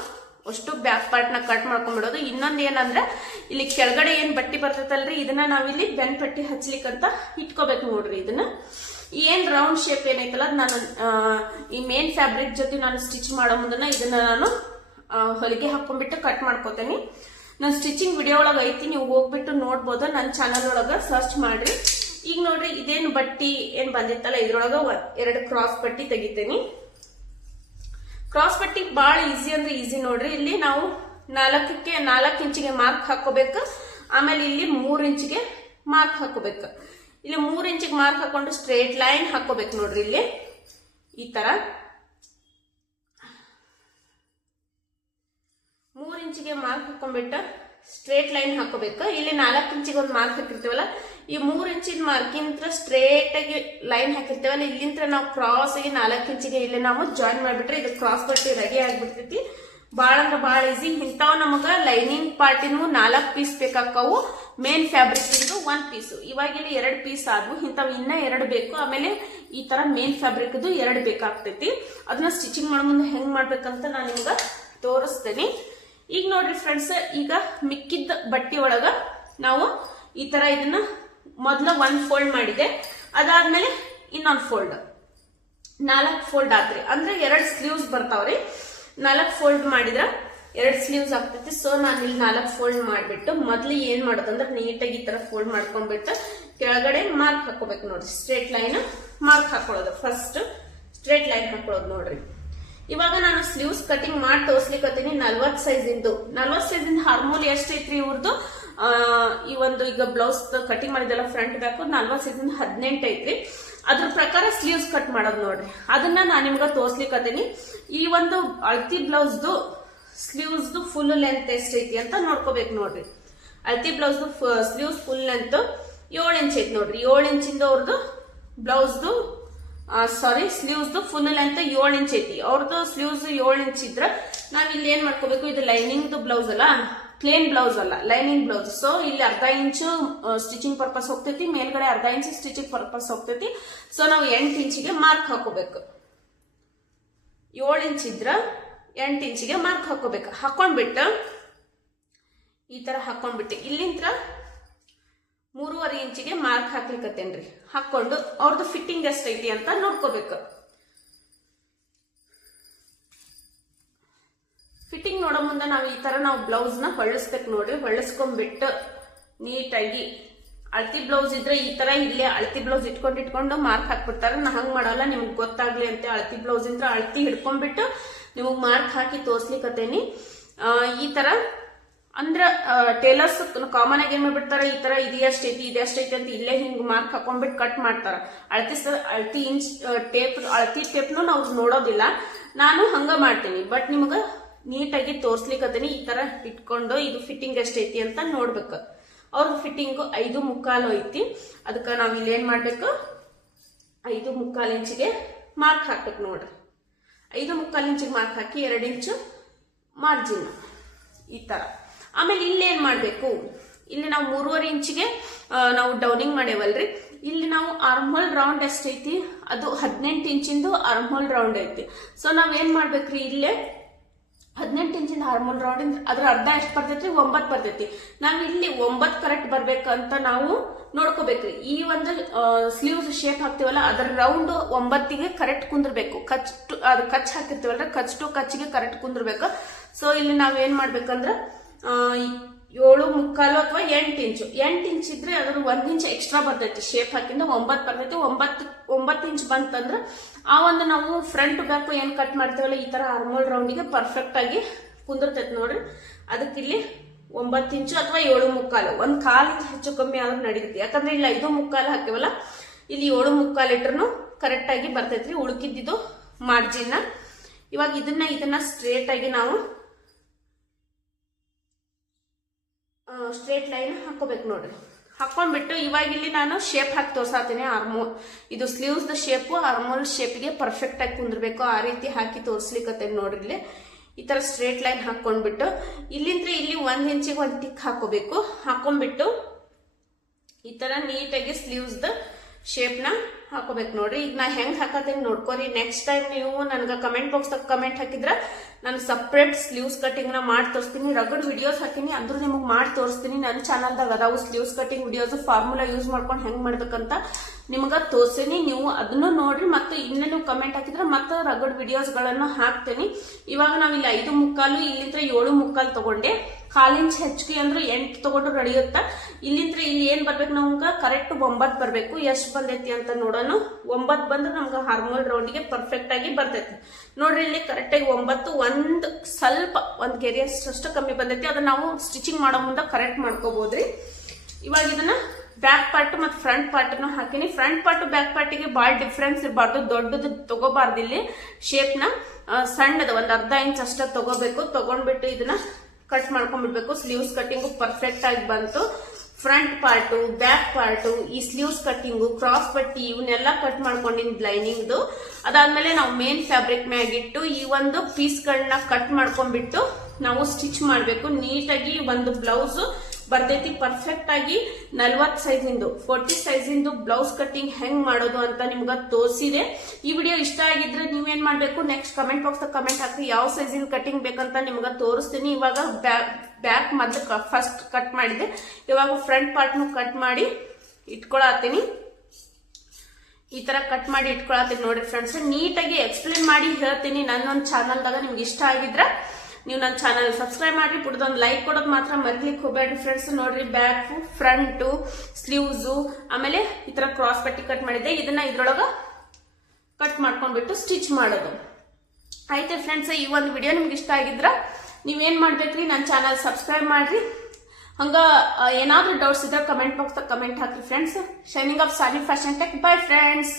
ಅಷ್ಟು ಬ್ಯಾಕ್ ಪಾರ್ಟ್ ನ ಕಟ್ ಮಾಡ್ಕೊಂಡ್ಬಿಡೋದು. ಇನ್ನೊಂದ್ ಏನಂದ್ರೆ ಇಲ್ಲಿ ಕೆಳಗಡೆ ಏನ್ ಬಟ್ಟೆ ಬರ್ತೈತಲ್ರಿ, ಇದನ್ನ ನಾವಿಲ್ಲಿ ಬೆನ್ ಪಟ್ಟಿ ಹಚ್ಲಿಕ್ಕಂತ ಇಟ್ಕೋಬೇಕು ನೋಡ್ರಿ. ಇದನ್ನ ಏನ್ ರೌಂಡ್ ಶೇಪ್ ಏನೈತಲ್ಲ ನಾನು ಈ ಮೇನ್ ಫ್ಯಾಬ್ರಿಕ್ ಜೊತೆ ನಾನು ಸ್ಟಿಚ್ ಮಾಡೋ ಮುಂದನ ಇದನ್ನ ನಾನು ಹೊಲಿಗೆ ಹಾಕೊಂಡ್ಬಿಟ್ಟು ಕಟ್ ಮಾಡ್ಕೋತೇನೆ. ನಾನು ಸ್ಟಿಚಿಂಗ್ ವಿಡಿಯೋ ಒಳಗ ಐತಿ, ನೀವು ಹೋಗ್ಬಿಟ್ಟು ನೋಡ್ಬೋದು. ನನ್ನ ಚಾನಲ್ ಒಳಗ ಸರ್ಚ್ ಮಾಡ್ರಿ. ಈಗ ನೋಡ್ರಿ, ಇದೇನು ಬಟ್ಟಿ ಏನ್ ಬಂದಿತ್ತಲ್ಲ ಇದ್ರೊಳಗ 2 ಕ್ರಾಸ್ ಪಟ್ಟಿ ತೆಗಿತೇನಿ. ಕ್ರಾಸ್ ಪಟ್ಟಿ ಬಾಳ ಈಸಿ ಅಂದ್ರೆ ಈಸಿ ನೋಡ್ರಿ. ಇಲ್ಲಿ ನಾವು 4 ಇಂಚಿಗೆ ಮಾರ್ಕ್ ಹಾಕೋಬೇಕು. ಆಮೇಲೆ ಇಲ್ಲಿ 3 ಇಂಚಿಗೆ ಮಾರ್ಕ್ ಹಾಕೋಬೇಕು. ಇಲ್ಲಿ 3 ಇಂಚಿಗೆ ಮಾರ್ಕ್ ಹಾಕೊಂಡು ಸ್ಟ್ರೇಟ್ ಲೈನ್ ಹಾಕೋಬೇಕು ನೋಡ್ರಿ. ಇಲ್ಲಿ ಈ ತರ 3 ಇಂಚಿಗೆ ಮಾರ್ಕ್ ಹಾಕೊಂಡ್ಬಿಟ್ಟು ಸ್ಟ್ರೇಟ್ ಲೈನ್ ಹಾಕೋಬೇಕು. ಇಲ್ಲಿ 4 ಇಂಚಿಗೆ ಒಂದು ಮಾರ್ಕ್ ಹಾಕಿರ್ತೀವಲ್ಲ, ಈ 3 ಇಂಚಿನ ಮಾರ್ಕಿಂತ್ರ ಸ್ಟ್ರೇಟ್ ಆಗಿ ಲೈನ್ ಹಾಕಿರ್ತೇವಲ್ಲ, ಇಲ್ಲಿಂತ್ರ ನಾವು ಕ್ರಾಸ್ ಆಗಿ 4 ಇಂಚಿಗೆ ಇಲ್ಲಿ ನಾವು ಜಾಯಿನ್ ಮಾಡ್ಬಿಟ್ರೆ ಇದು ಕ್ರಾಸ್ ಪಟ್ಟಿ ರೆಡಿ ಆಗ್ಬಿಡ್ತೈತಿ. ಬಾಳ ಅಂದ್ರೆ ಬಾಳ ಈಸಿ. ಇಂಥವ್ ನಮಗ ಲೈನಿಂಗ್ ಪಾರ್ಟಿನೂ 4 ಪೀಸ್ ಬೇಕಾಕವು, ಮೇನ್ ಫ್ಯಾಬ್ರಿಕ್ ಇಂದು 1 ಪೀಸ್. ಇವಾಗ ಇಲ್ಲಿ 2 ಪೀಸ್ ಆದ್ವು, ಇಂಥವ್ ಇನ್ನ 2 ಬೇಕು. ಆಮೇಲೆ ಈ ತರ ಮೇನ್ ಫ್ಯಾಬ್ರಿಕ್ 2 ಬೇಕಾಗ್ತೈತಿ. ಅದನ್ನ ಸ್ಟಿಚಿಂಗ್ ಮಾಡೋ ಮುಂದೆ ಹೆಂಗ್ ಮಾಡ್ಬೇಕಂತ ನಾನು ನಿಮ್ಗ ತೋರಿಸ್ತೇನೆ. ಈಗ ನೋಡ್ರಿ ಫ್ರೆಂಡ್ಸ್, ಈಗ ಮಿಕ್ಕಿದ್ದ ಬಟ್ಟೆ ಒಳಗ ನಾವು ಈ ತರ ಇದನ್ನ ಮೊದ್ಲ 1 ಫೋಲ್ಡ್ ಮಾಡಿದೆ, ಅದಾದ್ಮೇಲೆ ಇನ್ನೊಂದು ಫೋಲ್ಡ್, 4 ಫೋಲ್ಡ್ ಆತ್ರಿ. ಅಂದ್ರೆ 2 ಸ್ಲೀವ್ಸ್ ಬರ್ತಾವ್ರಿ. 4 ಫೋಲ್ಡ್ ಮಾಡಿದ್ರ 2 ಸ್ಲೀವ್ಸ್ ಆಗ್ತೈತಿ. ಸೊ ನಾನು ಇಲ್ಲಿ 4 ಫೋಲ್ಡ್ ಮಾಡ್ಬಿಟ್ಟು ಮೊದ್ಲು ಏನ್ ಮಾಡೋದಂದ್ರೆ ನೀಟಾಗಿ ಈ ತರ ಫೋಲ್ಡ್ ಮಾಡ್ಕೊಂಡ್ಬಿಟ್ಟು ಕೆಳಗಡೆ ಮಾರ್ಕ್ ಹಾಕೋಬೇಕು ನೋಡ್ರಿ. ಸ್ಟ್ರೇಟ್ ಲೈನ್ ಮಾರ್ಕ್ ಹಾಕೊಳ್ಳೋದು. ಫಸ್ಟ್ ಸ್ಟ್ರೇಟ್ ಲೈನ್ ಹಾಕೊಳ್ಳೋದು ನೋಡ್ರಿ. ಇವಾಗ ನಾನು ಸ್ಲೀವ್ಸ್ ಕಟಿಂಗ್ ಮಾಡಿ ತೋರ್ಸ್ಲಿಕ್ಕತ್ತೀನಿ 40 ಸೈಜ್ ಇಂದು. 40 ಸೈಜ್ ಇಂದ ಹಾರ್ಮೋಲ್ ಎಷ್ಟೈತ್ರಿ ಇವ್ರದ್ದು, ಈ ಒಂದು ಈಗ ಬ್ಲೌಸ್ ಕಟಿಂಗ್ ಮಾಡಿದೆಲ್ಲ ಫ್ರಂಟ್ ಬ್ಯಾಕ್ 40 ಸೈಜ್ ಇಂದ 18 ಐತ್ರಿ. ಅದ್ರ ಪ್ರಕಾರ ಸ್ಲೀವ್ಸ್ ಕಟ್ ಮಾಡೋದು ನೋಡ್ರಿ. ಅದನ್ನ ನಾನು ನಿಮ್ಗ ತೋರ್ಸ್ಲಿಕ್ಕತ್ತೀನಿ. ಈ ಒಂದು ಅಳತಿ ಬ್ಲೌಸ್ದು ಸ್ಲೀವ್ಸ್ ಫುಲ್ ಲೆಂತ್ ಎಷ್ಟೈತಿ ಅಂತ ನೋಡ್ಕೋಬೇಕು ನೋಡ್ರಿ. ಅಳತಿ blouse sleeves full length 7 inch ಐತಿ ನೋಡ್ರಿ. 7 ಇಂಚಿಂದ ಅವ್ರದ್ದು ಬ್ಲೌಸ್ದು ಸ್ಲೀವ್ಸ್ ಫುಲ್ ಲೆಂತ್ 7 ಇಂಚ್ ಐತಿ. ಅವ್ರದ್ದು ಸ್ಲೀವ್ಸ್ 7 ಇಂಚ್ ಇದ್ರ ನಾವ್ ಇಲ್ಲಿ ಏನ್ ಮಾಡ್ಕೋಬೇಕು, ಇದು ಲೈನಿಂಗ್ ಬ್ಲೌಸ್ ಅಲ್ಲ, ಪ್ಲೇನ್ ಬ್ಲೌಸ್ ಅಲ್ಲ, ಲೈನಿಂಗ್ ಬ್ಲೌಸ್. ಸೊ ಇಲ್ಲಿ ಅರ್ಧ ಇಂಚು ಸ್ಟಿಚಿಂಗ್ ಪರ್ಪಸ್ ಹೋಗ್ತೈತಿ, ಮೇಲ್ಗಡೆ ಅರ್ಧ ಇಂಚ್ ಸ್ಟಿಚಿಂಗ್ ಪರ್ಪಸ್ ಹೋಗ್ತೈತಿ. ಸೊ ನಾವು 8 ಇಂಚಿಗೆ ಮಾರ್ಕ್ ಹಾಕೋಬೇಕು. 7 ಇಂಚ್ ಇದ್ರ 8 ಇಂಚಿಗೆ ಮಾರ್ಕ್ ಹಾಕೋಬೇಕು. ಹಾಕೊಂಡ್ಬಿಟ್ಟು ಈ ತರ ಹಾಕೊಂಡ್ಬಿಟ್ಟು ಇಲ್ಲಿಂತ್ರ 3.5 ಇಂಚಿಗೆ ಮಾರ್ಕ್ ಹಾಕ್ಲಿಕ್ಕತ್ತೇನ್ರಿ. ಹಾಕೊಂಡು ಅವ್ರದ್ದು ಫಿಟ್ಟಿಂಗ್ ಎಷ್ಟೈತಿ ಅಂತ ನೋಡ್ಕೋಬೇಕು. ಫಿಟ್ಟಿಂಗ್ ನೋಡೋ ಮುಂದೆ ನಾವು ಈ ತರ ನಾವು ಬ್ಲೌಸ್ ನ ಹೊಳಿಸ್ಬೇಕು ನೋಡ್ರಿ. ಹೊಳಿಸ್ಕೊಂಡ್ಬಿಟ್ಟು ನೀಟಾಗಿ ಅಳತಿ ಬ್ಲೌಸ್ ಇದ್ರೆ ಈ ತರ ಇಲ್ಲೇ ಅಳತಿ ಬ್ಲೌಸ್ ಇಟ್ಕೊಂಡು ಮಾರ್ಕ್ ಹಾಕ್ಬಿಡ್ತಾರೆ. ನಾ ಹಂಗ್ ಮಾಡಲ್ಲ, ನಿಮ್ಗೆ ಗೊತ್ತಾಗ್ಲಿ ಅಂತ ಅಳತಿ ಬ್ಲೌಸ್ ಇದ್ರೆ ಅಳತಿ ಹಿಡ್ಕೊಂಡ್ಬಿಟ್ಟು ನಿಮಗ್ ಮಾರ್ಕ್ ಹಾಕಿ ತೋರ್ಸ್ಲಿಕ್ಕತ್ತೇನಿ. ಈ ತರ ಅಂದ್ರ ಟೇಲರ್ಸ್ ಕಾಮನ್ ಆಗಿ ಏನ್ ಮಾಡ್ಬಿಡ್ತಾರ, ಈ ತರ ಇದೆಷ್ಟೈತಿ ಅಂತ ಇಲ್ಲೇ ಹಿಂಗ್ ಮಾರ್ಕ್ ಹಾಕೊಂಡ್ಬಿಟ್ಟು ಕಟ್ ಮಾಡ್ತಾರ. ಅಳತಿ ಇಂಚ್ ಅಳತಿ ಟೇಪ್ನು ನಾವು ನೋಡೋದಿಲ್ಲ. ನಾನು ಹಂಗ ಮಾಡ್ತೀನಿ, ಬಟ್ ನಿಮ್ಗ ನೀಟಾಗಿ ತೋರ್ಸ್ಲಿಕ್ಕತ್ತೀನಿ. ಈ ತರ ಇಟ್ಕೊಂಡು ಇದು ಫಿಟ್ಟಿಂಗ್ ಎಷ್ಟೈತಿ ಅಂತ ನೋಡ್ಬೇಕು. ಅವ್ರ ಫಿಟ್ಟಿಂಗ್ 5.25 ಐತಿ. ಅದಕ್ಕೆ ನಾವ್ ಇಲ್ಲಿ ಏನ್ ಮಾಡ್ಬೇಕು, 5.25 ಇಂಚಿಗೆ ಮಾರ್ಕ್ ಹಾಕ್ಬೇಕು ನೋಡ್ರಿ. 5.25 ಇಂಚಿಗೆ ಮಾರ್ಕ್ ಹಾಕಿ 2 ಇಂಚು ಮಾರ್ಜಿನ್ ಈ ತರ. ಆಮೇಲೆ ಇಲ್ಲಿ ಏನ್ ಮಾಡ್ಬೇಕು, ಇಲ್ಲಿ ನಾವು 3.5 ಇಂಚಿಗೆ ನಾವು ಡೌನಿಂಗ್ ಮಾಡೇವಲ್ರಿ. ಇಲ್ಲಿ ನಾವು ಆರ್ಮ್ಹೋಲ್ ರೌಂಡ್ ಎಷ್ಟೈತಿ, ಅದು 18 ಇಂಚಿಂದು ಆರ್ಮ್ಹೋಲ್ ರೌಂಡ್ ಐತಿ. ಸೊ ನಾವ್ ಏನ್ ಮಾಡ್ಬೇಕ್ರಿ, ಇಲ್ಲೇ 18 ಇಂಚಿನ ಆರ್ಮ್ಹೋಲ್ ರೌಂಡ್ ಅದ್ರ ಅರ್ಧ ಎಷ್ಟು ಬರ್ತೈತಿ, 9 ಬರ್ತೈತಿ. ನಾವ್ ಇಲ್ಲಿ 9 ಕರೆಕ್ಟ್ ಬರ್ಬೇಕಂತ ನಾವು ನೋಡ್ಕೋಬೇಕ್ರಿ. ಈ ಒಂದು ಸ್ಲೀವ್ಸ್ ಶೇಪ್ ಹಾಕ್ತಿವಲ್ಲ ಅದ್ರ ರೌಂಡ್ 9ಗೆ ಕರೆಕ್ಟ್ ಕುಂದಿರ್ಬೇಕು. ಅದು ಕಚ್ ಹಾಕಿರ್ತೀವಲ್ಲ, ಕಚ್ ಟು ಕಚ್ಗೆ ಕರೆಕ್ಟ್ ಕುಂದಿರ್ಬೇಕು. ಸೊ ಇಲ್ಲಿ ನಾವ್ ಏನ್ ಮಾಡ್ಬೇಕಂದ್ರ 7.25 ಅಥವಾ 8 ಇಂಚು. 8 ಇಂಚ್ ಇದ್ರೆ ಅದ್ರ 1 ಇಂಚ್ ಎಕ್ಸ್ಟ್ರಾ ಬರ್ತೈತಿ. ಶೇಪ್ ಹಾಕಿಂದ 9 ಬರ್ತೈತಿ. 9 ಇಂಚ್ ಬಂತಂದ್ರ ಆ ಒಂದು ನಾವು ಫ್ರಂಟ್ ಬ್ಯಾಕ್ ಏನ್ ಕಟ್ ಮಾಡ್ತೇವಲ್ಲ ಈ ತರ ಆರ್ಮೋಲ್ ರೌಂಡಿಗೆ ಪರ್ಫೆಕ್ಟ್ ಆಗಿ ಕುಂದಿರ್ತೈತಿ ನೋಡ್ರಿ. ಅದಕ್ಕೆ ಇಲ್ಲಿ 9 ಇಂಚು ಅಥವಾ 7.25, 1/4 ಇಂಚ್ ಹೆಚ್ಚು ಕಮ್ಮಿ ಆದ್ರೂ ನಡೀತಿ. ಯಾಕಂದ್ರೆ ಇಲ್ಲಿ 5.25 ಹಾಕಿವಲ್ಲ, ಇಲ್ಲಿ 7.25 ಇಟ್ರು ಕರೆಕ್ಟ್ ಆಗಿ ಬರ್ತೈತ್ರಿ. ಉಳುಕಿದ್ದು ಮಾರ್ಜಿನ್. ಇವಾಗ ಇದನ್ನ ಸ್ಟ್ರೇಟ್ ಆಗಿ ನಾವು ಸ್ಟ್ರೇಟ್ ಲೈನ್ ಹಾಕೋಬೇಕು ನೋಡ್ರಿ. ಹಾಕೊಂಡ್ಬಿಟ್ಟು ಇವಾಗ ಇಲ್ಲಿ ನಾನು ಶೇಪ್ ಹಾಕಿ ತೋರ್ಸಾತೀನಿ. ಆರ್ಮೋಲ್ ಇದು ಸ್ಲೀವ್ಸ್ ದ ಶೇಪ್ ಆರ್ಮೋಲ್ ಶೇಪ್ಗೆ ಪರ್ಫೆಕ್ಟ್ ಆಗಿ ಕುಂದಿರ್ಬೇಕು. ಆ ರೀತಿ ಹಾಕಿ ತೋರ್ಸ್ಲಿಕ್ಕತ್ತೇನೆ ನೋಡ್ರಿ. ಇಲ್ಲಿ ಈ ತರ ಸ್ಟ್ರೇಟ್ ಲೈನ್ ಹಾಕೊಂಡ್ಬಿಟ್ಟು ಇಲ್ಲಿಂದ ಇಲ್ಲಿ 1 ಇಂಚಿಗೆ 1 ಟಿಕ್ ಹಾಕೋಬೇಕು. ಹಾಕೊಂಡ್ಬಿಟ್ಟು ಈ ತರ ನೀಟಾಗಿ ಸ್ಲೀವ್ಸ್ ದ ಶೇಪ್ ನ ಹಾಕೋಬೇಕು ನೋಡ್ರಿ. ಈಗ ನಾ ಹೆಂಗ್ ಹಾಕತ್ತೇನೆ ನೋಡ್ಕೋರಿ. ನೆಕ್ಸ್ಟ್ ಟೈಮ್ ನೀವು ನನ್ಗ ಕಮೆಂಟ್ ಬಾಕ್ಸ್ ಕಮೆಂಟ್ ಹಾಕಿದ್ರ ನಾನು ಸಪ್ರೇಟ್ ಸ್ಲೀವ್ಸ್ ಕಟಿಂಗ್ ನ ಮಾಡಿ ತೋರಿಸ್ತೀನಿ. ರಗಡ್ ವಿಡಿಯೋಸ್ ಹಾಕಿನಿ, ಅಂದ್ರೂ ನಿಮಗ್ ಮಾಡಿ ತೋರಿಸ್ತೀನಿ. ನನ್ನ ಚಾನಲ್ದಾಗ ಅದಾವು sleeves cutting videos, formula use ಮಾಡ್ಕೊಂಡು ಹೆಂಗ್ ಮಾಡ್ಬೇಕಂತ ನಿಮ್ಗ ತೋರ್ಸೀನಿ. ನೀವು ಅದನ್ನು ನೋಡ್ರಿ. ಮತ್ತೆ ಇನ್ನ ನೀವು ಕಮೆಂಟ್ ಹಾಕಿದ್ರೆ ಮತ್ತೆ ರಗಡ್ ವಿಡಿಯೋಸ್ ಗಳನ್ನ ಹಾಕ್ತೇನಿ. ಇವಾಗ ನಾವ್ ಇಲ್ಲಿ 5.25 ಇಲ್ಲಿಂದ 7.25 ತಗೊಂಡೆ. 1/4 ಇಂಚ್ ಹೆಚ್ಚಿಗೆ ಅಂದ್ರೆ 8 ತಗೊಂಡ್ರು ನಡೆಯುತ್ತ. ಇಲ್ಲಿಂದ ಇಲ್ಲಿ ಏನ್ ಬರ್ಬೇಕು, ನಮ್ಗ ಕರೆಕ್ಟ್ 9 ಬರ್ಬೇಕು. ಎಷ್ಟ್ ಬಂದೈತಿ ಅಂತ ನೋಡೋಣ. 9 ಬಂದ್ರೆ ನಮ್ಗ ಹಾರ್ಮೋಲ್ ರೌಂಡ್ಗೆ ಪರ್ಫೆಕ್ಟ್ ಆಗಿ ಬರ್ತೈತಿ ನೋಡ್ರಿ. ಇಲ್ಲಿ ಕರೆಕ್ಟ್ ಆಗಿ 9, ಸ್ವಲ್ಪ ಒಂದ್ ಗೆರೆ ಅಷ್ಟು ಕಮ್ಮಿ ಬಂದೈತಿ. ಅದನ್ನ ನಾವು ಸ್ಟಿಚಿಂಗ್ ಮಾಡೋ ಮುಂದೆ ಕರೆಕ್ಟ್ ಮಾಡ್ಕೋಬಹುದ್ರಿ. ಇವಾಗ ಇದನ್ನ ಬ್ಯಾಕ್ ಪಾರ್ಟ್ ಮತ್ತು ಫ್ರಂಟ್ ಪಾರ್ಟ್ ಹಾಕಿನಿ. ಫ್ರಂಟ್ ಪಾರ್ಟ್ ಬ್ಯಾಕ್ ಪಾರ್ಟಿಗೆ ಬಾಳ್ ಡಿಫ್ರೆನ್ಸ್ ಇರಬಾರ್ದು, ದೊಡ್ಡದು ತಗೋಬಾರ್ದು. ಇಲ್ಲಿ ಶೇಪ್ ನ ಸಣ್ಣದ 1/2 ಇಂಚ್ ಅಷ್ಟ ತಗೋಬೇಕು. ತಗೊಂಡ್ಬಿಟ್ಟು ಇದನ್ನ ಕಟ್ ಮಾಡ್ಕೊಂಡ್ಬಿಡ್ಬೇಕು. ಸ್ಲೀವ್ಸ್ ಕಟಿಂಗ್ ಪರ್ಫೆಕ್ಟ್ ಆಗಿ ಬಂತು. ಫ್ರಂಟ್ ಪಾರ್ಟು, ಬ್ಯಾಕ್ ಪಾರ್ಟು, ಈ ಸ್ಲೀವ್ಸ್ ಕಟ್ಟಿಂಗು, ಕ್ರಾಸ್ ಪಟ್ಟಿ ಇವನ್ನೆಲ್ಲ ಕಟ್ ಮಾಡ್ಕೊಂಡಿದ್ ಲೈನಿಂಗ್ದು. ಅದಾದ್ಮೇಲೆ ನಾವು ಮೇನ್ ಫ್ಯಾಬ್ರಿಕ್ ಮ್ಯಾಗಿಟ್ಟು ಈ ಒಂದು ಪೀಸ್ ಗಳನ್ನ ಕಟ್ ಮಾಡ್ಕೊಂಡ್ಬಿಟ್ಟು ನಾವು ಸ್ಟಿಚ್ ಮಾಡ್ಬೇಕು. ನೀಟಾಗಿ ಒಂದು ಬ್ಲೌಸ್ ಬರ್ತೈತಿ ಪರ್ಫೆಕ್ಟ್ ಆಗಿ. 40 ಸೈಜಿಂದು 40 ಸೈಜಿಂದು ಬ್ಲೌಸ್ ಕಟ್ಟಿಂಗ್ ಹೆಂಗ್ ಮಾಡೋದು ಅಂತ ನಿಮ್ಗ ತೋರಿಸಿದೆ. ಈ ವಿಡಿಯೋ ಇಷ್ಟ ಆಗಿದ್ರೆ ನೀವೇನ್ ಮಾಡ್ಬೇಕು, ನೆಕ್ಸ್ಟ್ ಕಮೆಂಟ್ ಬಾಕ್ಸ್ ಕಮೆಂಟ್ ಹಾಕಿ ಯಾವ ಸೈಜಿನ ಕಟಿಂಗ್ ಬೇಕಂತ ನಿಮ್ಗ ತೋರಿಸ್ತೀನಿ. ಇವಾಗ ಬ್ಯಾಕ್ ಮೊದ್ಲು ಫಸ್ಟ್ ಕಟ್ ಮಾಡಿದೆ. ಇವಾಗ ಫ್ರಂಟ್ ಪಾರ್ಟ್ ಕಟ್ ಮಾಡಿ ಇಟ್ಕೊಳತೀನಿ. ಈ ತರ ಕಟ್ ಮಾಡಿ ಇಟ್ಕೊಳತೀನಿ ನೋಡ್ರಿ ಫ್ರೆಂಡ್ಸ್. ನೀಟಾಗಿ ಎಕ್ಸ್ಪ್ಲೇನ್ ಮಾಡಿ ಹೇಳ್ತೀನಿ ನನ್ನೊಂದು ಚಾನಲ್ದಾಗ. ನಿಮ್ಗೆ ಇಷ್ಟ ಆಗಿದ್ರ ನೀವು ನನ್ನ ಚಾನಲ್ ಸಬ್ಸ್ಕ್ರೈಬ್ ಮಾಡ್ರಿ. ಪುಟ್ಟದೊಂದು ಲೈಕ್ ಕೊಡೋದು ಮಾತ್ರ ಮರಿಲಿಕ್ಕೆ ಹೋಗ್ಬೇಡ್ರಿ ಫ್ರೆಂಡ್ಸ್. ನೋಡ್ರಿ ಬ್ಯಾಕ್, ಫ್ರಂಟ್, ಸ್ಲೀವ್ಸ್, ಆಮೇಲೆ ಈ ತರ ಕ್ರಾಸ್ ಪಟ್ಟಿ ಕಟ್ ಮಾಡಿದ್ದೆ. ಇದನ್ನ ಇದ್ರೊಳಗ ಕಟ್ ಮಾಡ್ಕೊಂಡ್ಬಿಟ್ಟು ಸ್ಟಿಚ್ ಮಾಡೋದು ಆಯ್ತು ಫ್ರೆಂಡ್ಸ್. ಈ ಒಂದು ವಿಡಿಯೋ ನಿಮ್ಗೆ ಇಷ್ಟ ಆಗಿದ್ರ ನೀವೇನ್ ಮಾಡ್ಬೇಕ್ರಿ, ನನ್ನ ಚಾನಲ್ ಸಬ್ಸ್ಕ್ರೈಬ್ ಮಾಡ್ರಿ. ಹಂಗ ಏನಾದ್ರೂ ಡೌಟ್ಸ್ ಇದ್ರೆ ಕಮೆಂಟ್ ಬಾಕ್ಸ್ ಕಮೆಂಟ್ ಹಾಕ್ರಿ friends. Shining of Sani fashion tech. Bye friends.